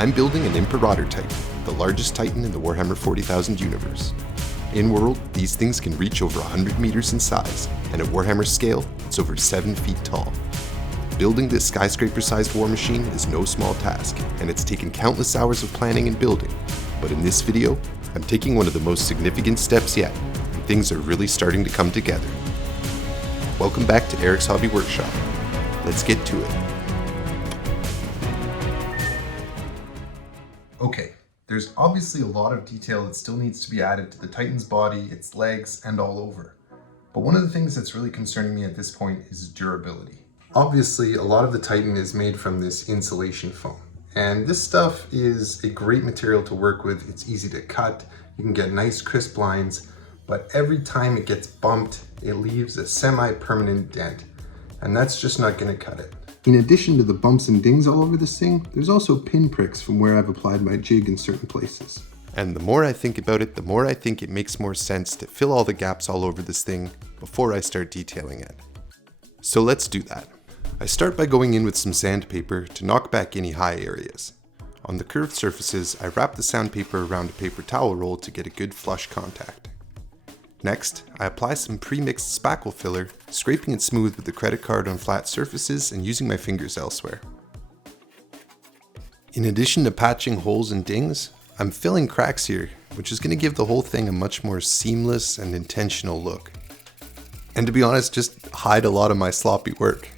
I'm building an Imperator Titan, the largest Titan in the Warhammer 40,000 universe. In world, these things can reach over 100 meters in size, and at Warhammer scale, it's over 7 feet tall. Building this skyscraper-sized war machine is no small task, and it's taken countless hours of planning and building. But in this video, I'm taking one of the most significant steps yet, and things are really starting to come together. Welcome back to Eric's Hobby Workshop. Let's get to it. Okay, there's obviously a lot of detail that still needs to be added to the Titan's body, its legs, and all over. But one of the things that's really concerning me at this point is durability. Obviously, a lot of the Titan is made from this insulation foam. And this stuff is a great material to work with. It's easy to cut, you can get nice crisp lines, but every time it gets bumped, it leaves a semi-permanent dent. And that's just not gonna cut it. In addition to the bumps and dings all over this thing, there's also pinpricks from where I've applied my jig in certain places. And the more I think about it, the more I think it makes more sense to fill all the gaps all over this thing before I start detailing it. So let's do that. I start by going in with some sandpaper to knock back any high areas. On the curved surfaces, I wrap the sandpaper around a paper towel roll to get a good flush contact. Next, I apply some pre-mixed spackle filler, scraping it smooth with the credit card on flat surfaces and using my fingers elsewhere. In addition to patching holes and dings, I'm filling cracks here, which is going to give the whole thing a much more seamless and intentional look. And to be honest, just hide a lot of my sloppy work.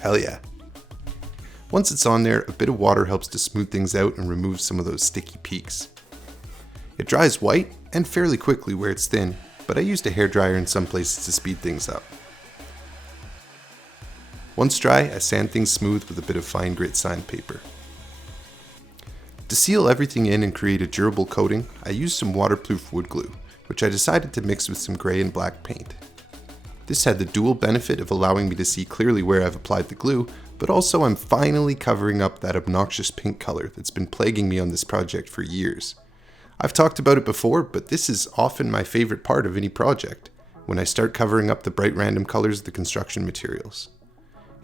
Hell yeah. Once it's on there, a bit of water helps to smooth things out and remove some of those sticky peaks. It dries white and fairly quickly where it's thin, but I used a hairdryer in some places to speed things up. Once dry, I sand things smooth with a bit of fine grit sandpaper. To seal everything in and create a durable coating, I used some waterproof wood glue, which I decided to mix with some gray and black paint. This had the dual benefit of allowing me to see clearly where I've applied the glue, but also I'm finally covering up that obnoxious pink color that's been plaguing me on this project for years. I've talked about it before, but this is often my favorite part of any project, when I start covering up the bright random colors of the construction materials.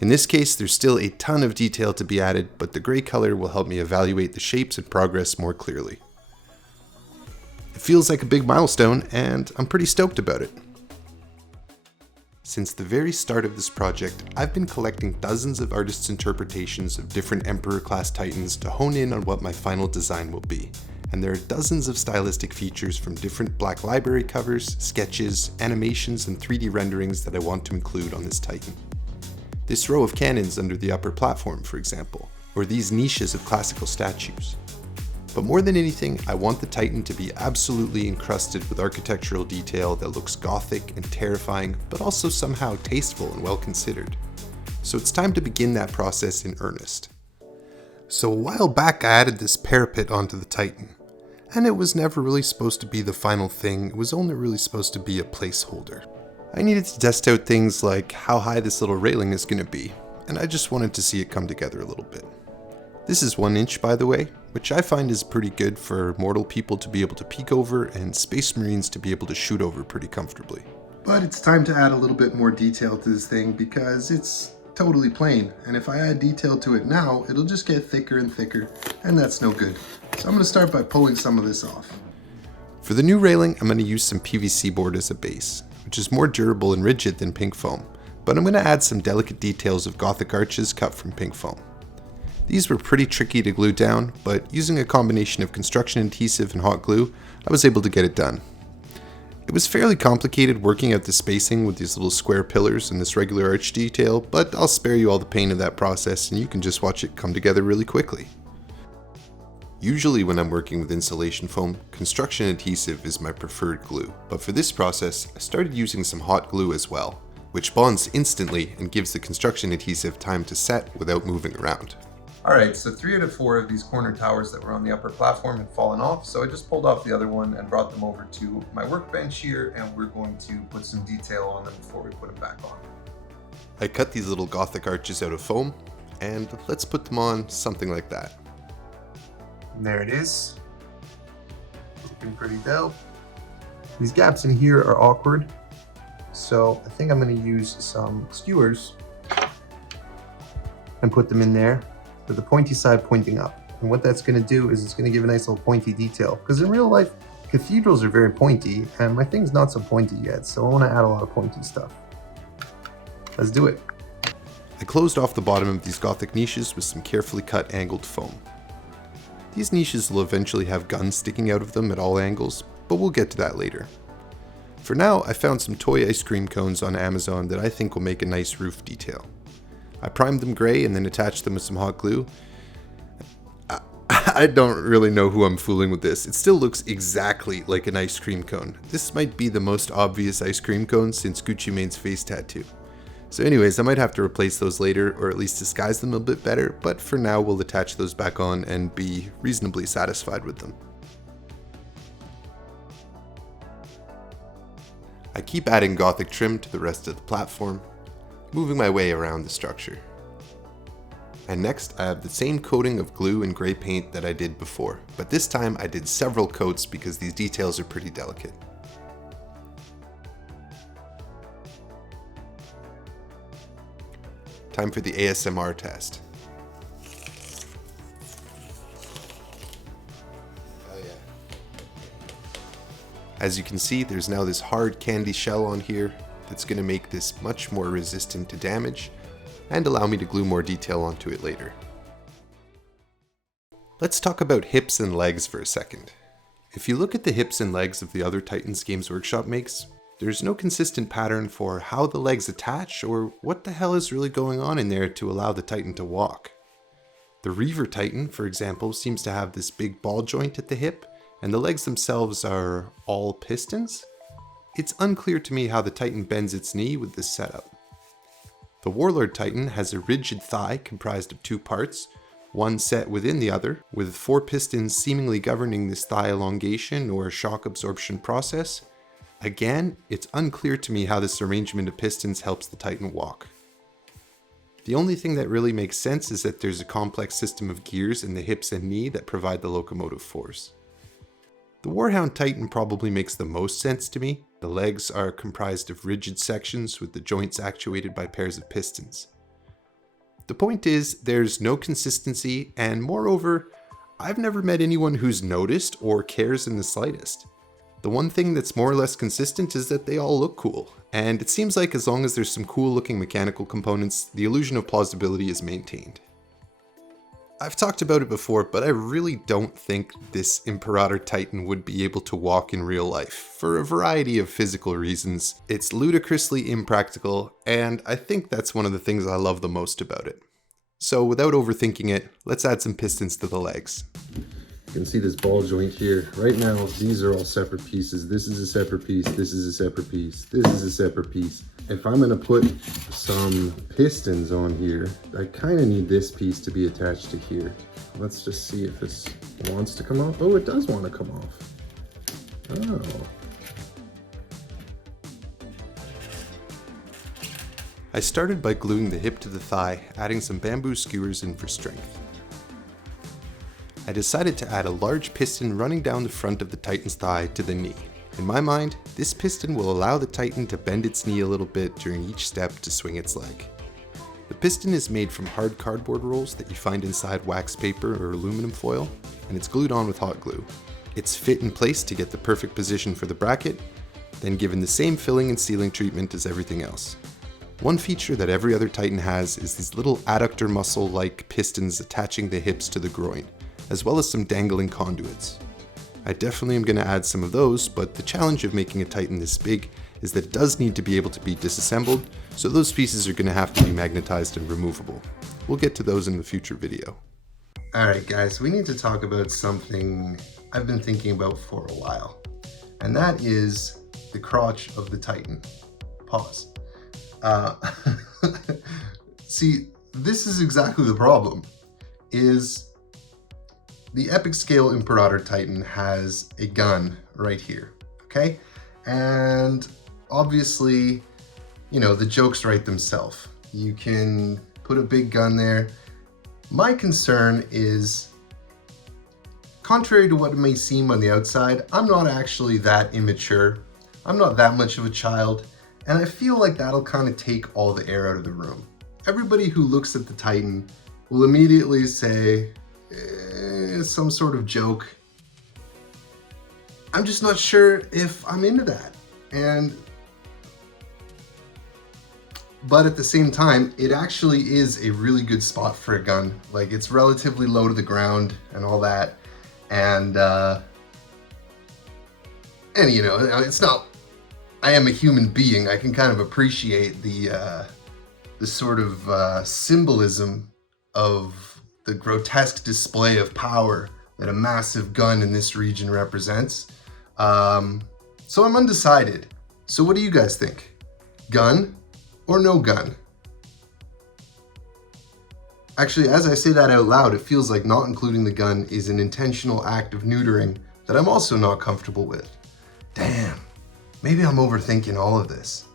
In this case, there's still a ton of detail to be added, but the gray color will help me evaluate the shapes and progress more clearly. It feels like a big milestone, and I'm pretty stoked about it. Since the very start of this project, I've been collecting dozens of artists' interpretations of different Emperor-class Titans to hone in on what my final design will be. And there are dozens of stylistic features from different Black Library covers, sketches, animations, and 3D renderings that I want to include on this Titan. This row of cannons under the upper platform, for example, or these niches of classical statues. But more than anything, I want the Titan to be absolutely encrusted with architectural detail that looks gothic and terrifying, but also somehow tasteful and well considered. So it's time to begin that process in earnest. So a while back I added this parapet onto the Titan, and it was never really supposed to be the final thing, it was only really supposed to be a placeholder. I needed to test out things like how high this little railing is going to be, and I just wanted to see it come together a little bit. This is 1 inch, by the way, which I find is pretty good for mortal people to be able to peek over and Space Marines to be able to shoot over pretty comfortably. But it's time to add a little bit more detail to this thing because it's totally plain, and if I add detail to it now, it'll just get thicker and thicker, and that's no good. So I'm going to start by pulling some of this off. For the new railing, I'm going to use some PVC board as a base, which is more durable and rigid than pink foam, but I'm going to add some delicate details of Gothic arches cut from pink foam. These were pretty tricky to glue down, but using a combination of construction adhesive and hot glue, I was able to get it done. It was fairly complicated working out the spacing with these little square pillars and this regular arch detail, but I'll spare you all the pain of that process and you can just watch it come together really quickly. Usually when I'm working with insulation foam, construction adhesive is my preferred glue, but for this process, I started using some hot glue as well, which bonds instantly and gives the construction adhesive time to set without moving around. Alright, so 3 out of 4 of these corner towers that were on the upper platform had fallen off, so I just pulled off the other one and brought them over to my workbench here, and we're going to put some detail on them before we put them back on. I cut these little Gothic arches out of foam, and let's put them on something like that. And there it is. Looking pretty dope. These gaps in here are awkward, so I think I'm going to use some skewers and put them in there with the pointy side pointing up. And what that's going to do is it's going to give a nice little pointy detail. Because in real life, cathedrals are very pointy, and my thing's not so pointy yet, so I want to add a lot of pointy stuff. Let's do it. I closed off the bottom of these Gothic niches with some carefully cut angled foam. These niches will eventually have guns sticking out of them at all angles, but we'll get to that later. For now, I found some toy ice cream cones on Amazon that I think will make a nice roof detail. I primed them gray and then attached them with some hot glue. I don't really know who I'm fooling with this. It still looks exactly like an ice cream cone. This might be the most obvious ice cream cone since Gucci Mane's face tattoo. So anyways, I might have to replace those later, or at least disguise them a bit better, but for now we'll attach those back on and be reasonably satisfied with them. I keep adding Gothic trim to the rest of the platform, moving my way around the structure. And next I have the same coating of glue and gray paint that I did before, but this time I did several coats because these details are pretty delicate. Time for the ASMR test. Oh yeah. As you can see, there's now this hard candy shell on here that's going to make this much more resistant to damage and allow me to glue more detail onto it later. Let's talk about hips and legs for a second. If you look at the hips and legs of the other Titans Games Workshop makes, there's no consistent pattern for how the legs attach or what the hell is really going on in there to allow the Titan to walk. The Reaver Titan, for example, seems to have this big ball joint at the hip, and the legs themselves are all pistons. It's unclear to me how the Titan bends its knee with this setup. The Warlord Titan has a rigid thigh comprised of two parts, one set within the other, with 4 pistons seemingly governing this thigh elongation or shock absorption process. Again, it's unclear to me how this arrangement of pistons helps the Titan walk. The only thing that really makes sense is that there's a complex system of gears in the hips and knee that provide the locomotive force. The Warhound Titan probably makes the most sense to me. The legs are comprised of rigid sections with the joints actuated by pairs of pistons. The point is, there's no consistency, and moreover, I've never met anyone who's noticed or cares in the slightest. The one thing that's more or less consistent is that they all look cool, and it seems like as long as there's some cool looking mechanical components, the illusion of plausibility is maintained. I've talked about it before, but I really don't think this Imperator Titan would be able to walk in real life, for a variety of physical reasons. It's ludicrously impractical, and I think that's one of the things I love the most about it. So without overthinking it, let's add some pistons to the legs. You can see this ball joint here. Right now, these are all separate pieces. This is a separate piece, this is a separate piece, this is a separate piece. If I'm gonna put some pistons on here, I kind of need this piece to be attached to here. Let's just see if this wants to come off. Oh, it does want to come off. Oh. I started by gluing the hip to the thigh, adding some bamboo skewers in for strength. I decided to add a large piston running down the front of the Titan's thigh to the knee. In my mind, this piston will allow the Titan to bend its knee a little bit during each step to swing its leg. The piston is made from hard cardboard rolls that you find inside wax paper or aluminum foil, and it's glued on with hot glue. It's fit in place to get the perfect position for the bracket, then given the same filling and sealing treatment as everything else. One feature that every other Titan has is these little adductor muscle-like pistons attaching the hips to the groin, as well as some dangling conduits. I definitely am going to add some of those, but the challenge of making a Titan this big is that it does need to be able to be disassembled, so those pieces are going to have to be magnetized and removable. We'll get to those in the future video. Alright guys, we need to talk about something I've been thinking about for a while, and that is the crotch of the Titan. Pause. See, this is exactly the problem, is the epic scale Imperator Titan has a gun right here, okay? And obviously, you know, the jokes write themselves. You can put a big gun there. My concern is, contrary to what it may seem on the outside, I'm not actually that immature. I'm not that much of a child, and I feel like that'll kind of take all the air out of the room. Everybody who looks at the Titan will immediately say, some sort of joke. I'm just not sure if I'm into that. But at the same time, it actually is a really good spot for a gun. Like, it's relatively low to the ground and all that. And you know, it's not, I am a human being. I can kind of appreciate the sort of symbolism of the grotesque display of power that a massive gun in this region represents. So I'm undecided. So what do you guys think? Gun or no gun? Actually, as I say that out loud, it feels like not including the gun is an intentional act of neutering that I'm also not comfortable with. Damn, maybe I'm overthinking all of this.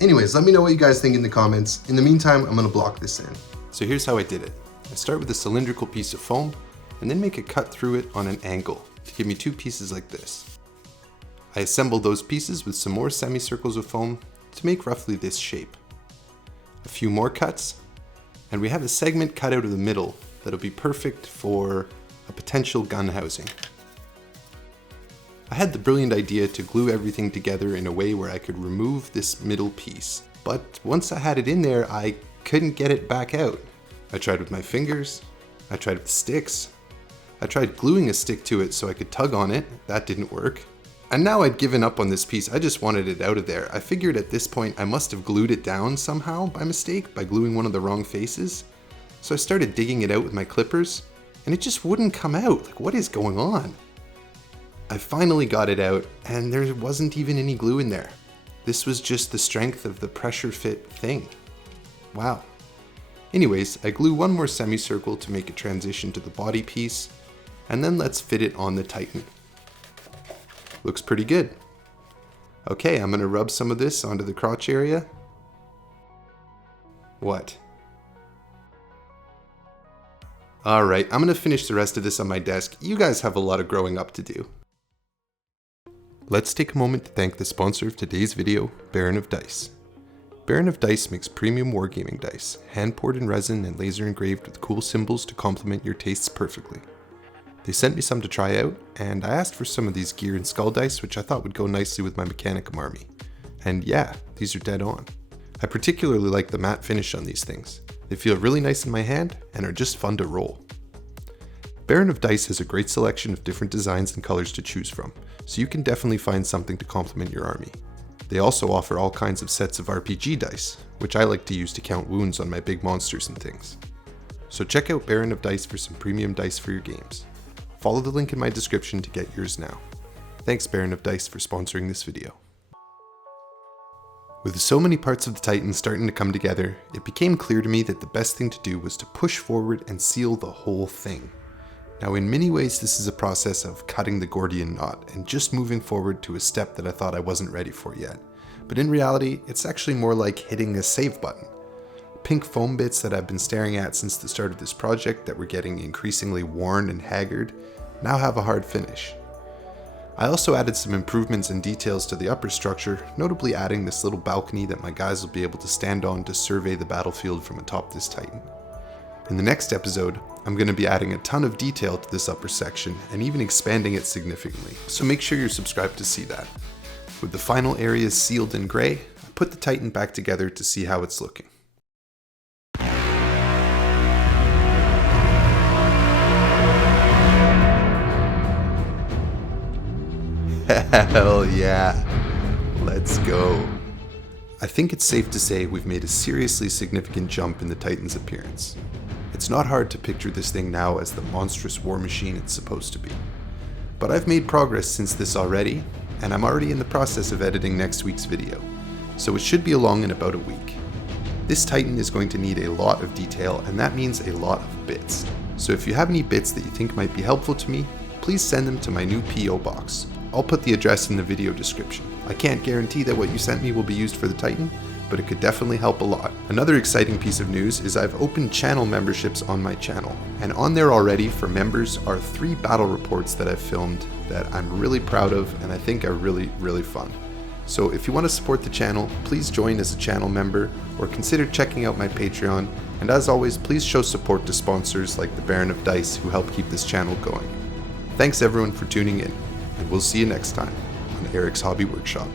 Anyways, let me know what you guys think in the comments. In the meantime, I'm gonna block this in. So here's how I did it. I start with a cylindrical piece of foam and then make a cut through it on an angle to give me two pieces like this. I assemble those pieces with some more semicircles of foam to make roughly this shape. A few more cuts, and we have a segment cut out of the middle that'll be perfect for a potential gun housing. I had the brilliant idea to glue everything together in a way where I could remove this middle piece, but once I had it in there, I couldn't get it back out. I tried with my fingers, I tried with sticks, I tried gluing a stick to it so I could tug on it, that didn't work. And now I'd given up on this piece, I just wanted it out of there. I figured at this point I must have glued it down somehow by mistake by gluing one of the wrong faces. So I started digging it out with my clippers, and it just wouldn't come out. Like, what is going on? I finally got it out, and there wasn't even any glue in there. This was just the strength of the pressure fit thing. Wow. Anyways, I glue one more semicircle to make a transition to the body piece, and then let's fit it on the Titan. Looks pretty good. Okay, I'm gonna rub some of this onto the crotch area. What? Alright, I'm gonna finish the rest of this on my desk. You guys have a lot of growing up to do. Let's take a moment to thank the sponsor of today's video, Baron of Dice. Baron of Dice makes premium wargaming dice, hand-poured in resin and laser engraved with cool symbols to complement your tastes perfectly. They sent me some to try out, and I asked for some of these gear and skull dice, which I thought would go nicely with my Mechanicum army. And yeah, these are dead on. I particularly like the matte finish on these things. They feel really nice in my hand, and are just fun to roll. Baron of Dice has a great selection of different designs and colors to choose from, so you can definitely find something to complement your army. They also offer all kinds of sets of RPG dice, which I like to use to count wounds on my big monsters and things. So check out Baron of Dice for some premium dice for your games. Follow the link in my description to get yours now. Thanks Baron of Dice for sponsoring this video. With so many parts of the Titan starting to come together, it became clear to me that the best thing to do was to push forward and seal the whole thing. Now in many ways this is a process of cutting the Gordian knot and just moving forward to a step that I thought I wasn't ready for yet. But in reality, it's actually more like hitting a save button. Pink foam bits that I've been staring at since the start of this project that were getting increasingly worn and haggard now have a hard finish. I also added some improvements and details to the upper structure, notably adding this little balcony that my guys will be able to stand on to survey the battlefield from atop this Titan. In the next episode, I'm going to be adding a ton of detail to this upper section and even expanding it significantly, so make sure you're subscribed to see that. With the final areas sealed in grey, I put the Titan back together to see how it's looking. Hell yeah, let's go. I think it's safe to say we've made a seriously significant jump in the Titan's appearance. It's not hard to picture this thing now as the monstrous war machine it's supposed to be. But I've made progress since this already, and I'm already in the process of editing next week's video, so it should be along in about a week. This Titan is going to need a lot of detail, and that means a lot of bits. So if you have any bits that you think might be helpful to me, please send them to my new P.O. box. I'll put the address in the video description. I can't guarantee that what you sent me will be used for the Titan, but it could definitely help a lot. Another exciting piece of news is I've opened channel memberships on my channel, and on there already for members are 3 battle reports that I've filmed that I'm really proud of and I think are really, really fun. So if you want to support the channel, please join as a channel member or consider checking out my Patreon. And as always, please show support to sponsors like the Baron of Dice who help keep this channel going. Thanks everyone for tuning in, and we'll see you next time on Eric's Hobby Workshop.